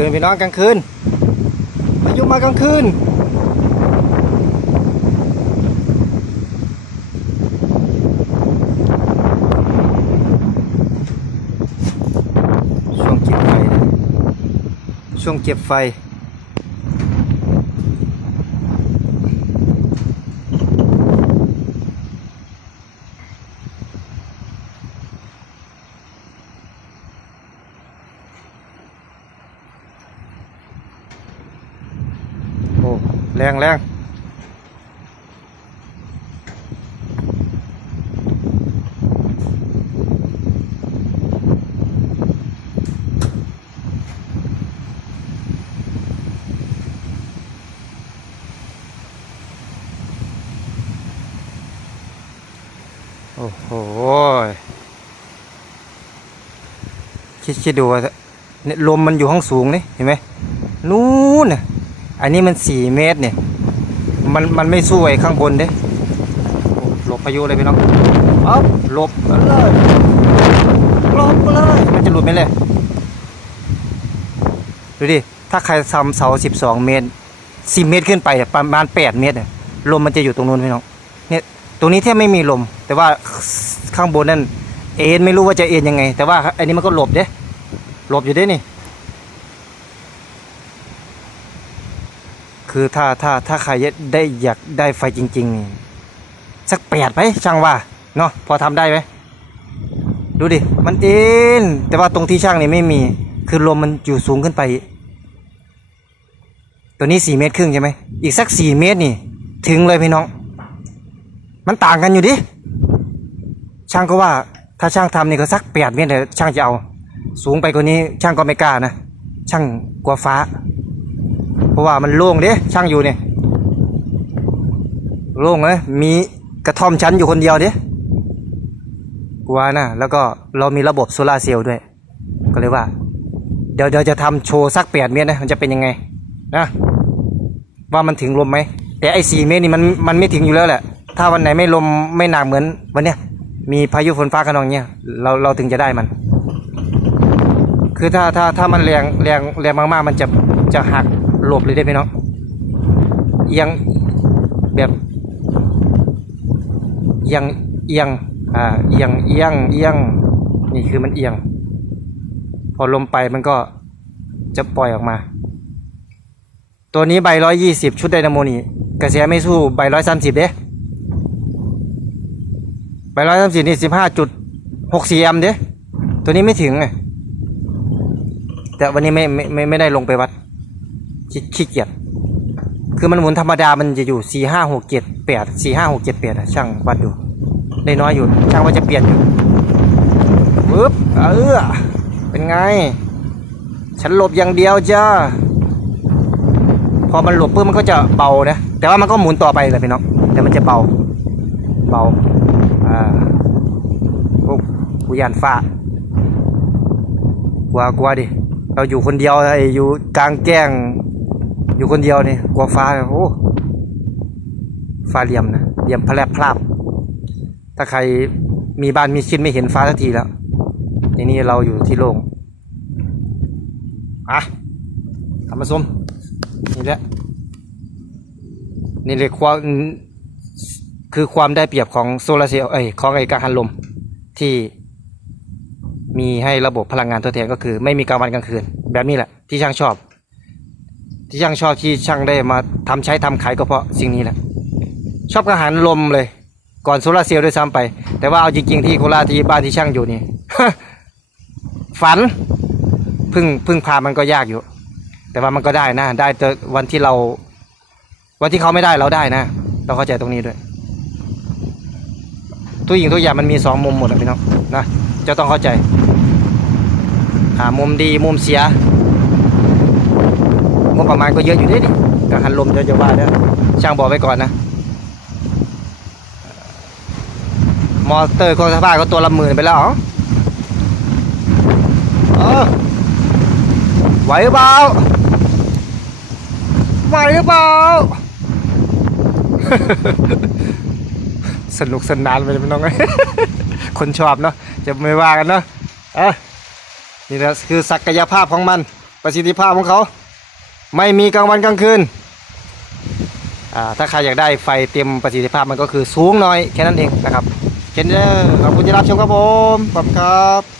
คืนพี่น้องกลางคืนพายุมากลางคืนช่วงเก็บไฟช่วงเก็บไฟ อ้แรงแรงโอ้โห คิดคิดดูว่าเนี่ยลมมันอยู่ห้องสูงนี่เห็นไหม นู้นน่ะ อันนี้มันสี่เมตรเนี่ย มันมันไม่สู้ไอ้ข้างบนเด้หลบพายุเลยพี่น้องอ๊อบหลบเลยหลบเลย มันจะหลุดไหมเลยดูดิ ถ้าใครทำเสาสิบสองเมตรสิเมตรขึ้นไปประมาณแปดเมตรเนี่ยลมมันจะอยู่ตรงนู้นพี่น้อง เนี่ย ตรงนี้แทบไม่มีลม แต่ว่าข้างบนนั่นเอ็นไม่รู้ว่าจะเอ็นยังไง แต่ว่าอันนี้มันก็หลบเด้หลบอยู่เด้นี่ คือถ้าถ้าถ้าใครได้อยากได้ไฟจริงๆนี่สักแปดไปช่างว่าเนาะพอทำได้ไหมดูดิ มันเอ็นแต่ว่าตรงที่ช่างนี่ไม่มี คือลมมันอยู่สูงขึ้นไป ตัวนี้สี่เมตรครึ่งใช่ไหมอีกสักสี่เมตรนี่ ถึงเลยพี่น้อง มันต่างกันอยู่ดิ ช่างก็ว่า ถ้าช่างทำนี่ก็สักแปดเมตรเลยช่างจะเอา สูงไปกว่านี้ช่างก็ไม่กล้านะ ช่างกลัวฟ้า เพราะว่ามันโล่งเด้ช่างอยู่เนี่ยโล่งเลยมีกระท่อมชั้นอยู่คนเดียวเด้กลัวนะแล้วก็เรามีระบบโซลาร์เซลล์ด้วย ก็เลยว่า เดี๋ยวเดี๋ยวจะทำโชว์สักแปดเมตรนะมันจะเป็นยังไงนะว่ามันถึงลมไหมแต่ไอ้สี่เมตรนี่มันมันไม่ถึงอยู่แล้วแหละ ถ้าวันไหนไม่ลมไม่หนักเหมือนวันเนี้ยมีพายุฝนฟ้าขนองเนี้ยเราเราถึงจะได้มัน คือถ้าถ้าถ้ามันแรงแรงแรงมากๆ มันจะจะหัก หลบเลยได้ไหมเนาะเอียงแบบเอียงเอียงอ่าเอียงเอียงเอียงนี่คือมันเอียง พอลมไปมันก็จะปล่อยออกมา ตัวนี้ใบร้อยยี่สิบชุดไดนาโมนี่กระแสไม่สู้ใบร้อยสามสิบเด้ใบร้อยสามสิบนี่สิบห้าจุดหกสี่แอมเด้ตัวนี้ไม่ถึงไงแต่วันนี้ไม่ไม่ไม่ไม่ได้ลงไปวัด ขี้เกียจคือมันหมุนธรรมดามันจะอยู่สี่ห้าหกเจ็ดแปดสี่ห้าหกเจ็ดแปดอะช่างวัดดูได้น้อยอยู่ช่างว่าจะเปลี่ยนอยู่ปึ๊บเออเป็นไง ฉันหลบอย่างเดียวจ้าพอมันหลบปุ๊บมันก็จะเบานะแต่ว่ามันก็หมุนต่อไปเลยพี่น้องแต่มันจะเบาเบาอ่าโอ้กูยานฟ้ากลัวกลัวดิเราอยู่คนเดียวไอ้อยู่กลางแจ้ง อยู่คนเดียวนี่กลัวฟ้าโอ้ฟ้าเหลี่ยมนะเหลี่ยมพลบพลาบถ้าใครมีบ้านมีชิดไม่เห็นฟ้าสักทีแล้วทีนี้เราอยู่ที่โล่งอะทำมาส้มนี่แหละนี่เลยความคือความได้เปรียบของโซลาร์เซลล์เอ้ยของไอ้กังหันลมที่มีให้ระบบพลังงานทดแทนก็คือ ไม่มีกลางวันกลางคืน แบบนี้แหละที่ช่างชอบ ที่ช่างชอบที่ช่างได้มาทำใช้ทำขายก็เพราะสิ่งนี้แหละชอบกังหันลมเลย ก่อนโซลาร์เซลล์ด้วยซ้ำไป แต่ว่าเอาจริงๆที่โคราชที่บ้านที่ช่างอยู่นี่ฝันพึ่งพึ่งพามันก็ยากอยู่ แต่ว่ามันก็ได้นะ ได้แต่วันที่เรา วันที่เขาไม่ได้เราได้นะเราเข้าใจตรงนี้ด้วยทุกอย่างทุกอย่างมันมีสองมุมหมดอะพี่น้องนะจะต้องเข้าใจหามุมดีมุมเสีย งบประมาณก็เยอะอยู่ด้ดิกังหันลมจะจะว่าเด้อช่างบอกไว้ก่อนนะ มอเตอร์โคสภาก็ตัวละหมื่นไปแล้วเหรอเออไหวหรือเปล่าไหวหรือเปล่า สนุกสนานไปเลยพี่น้องคนชอบเนาะจะไม่ว่ากันเนาะอะนี่แหละคือศักยภาพของมัน ประสิทธิภาพของเขา ไม่มีกลางวันกลางคืนอ่าถ้าใครอยากได้ไฟเต็มประสิทธิภาพมันก็คือสูงหน่อยแค่นั้นเองนะครับเช่นเด้อขอบคุณที่รับชมครับผมขอบคุณครับ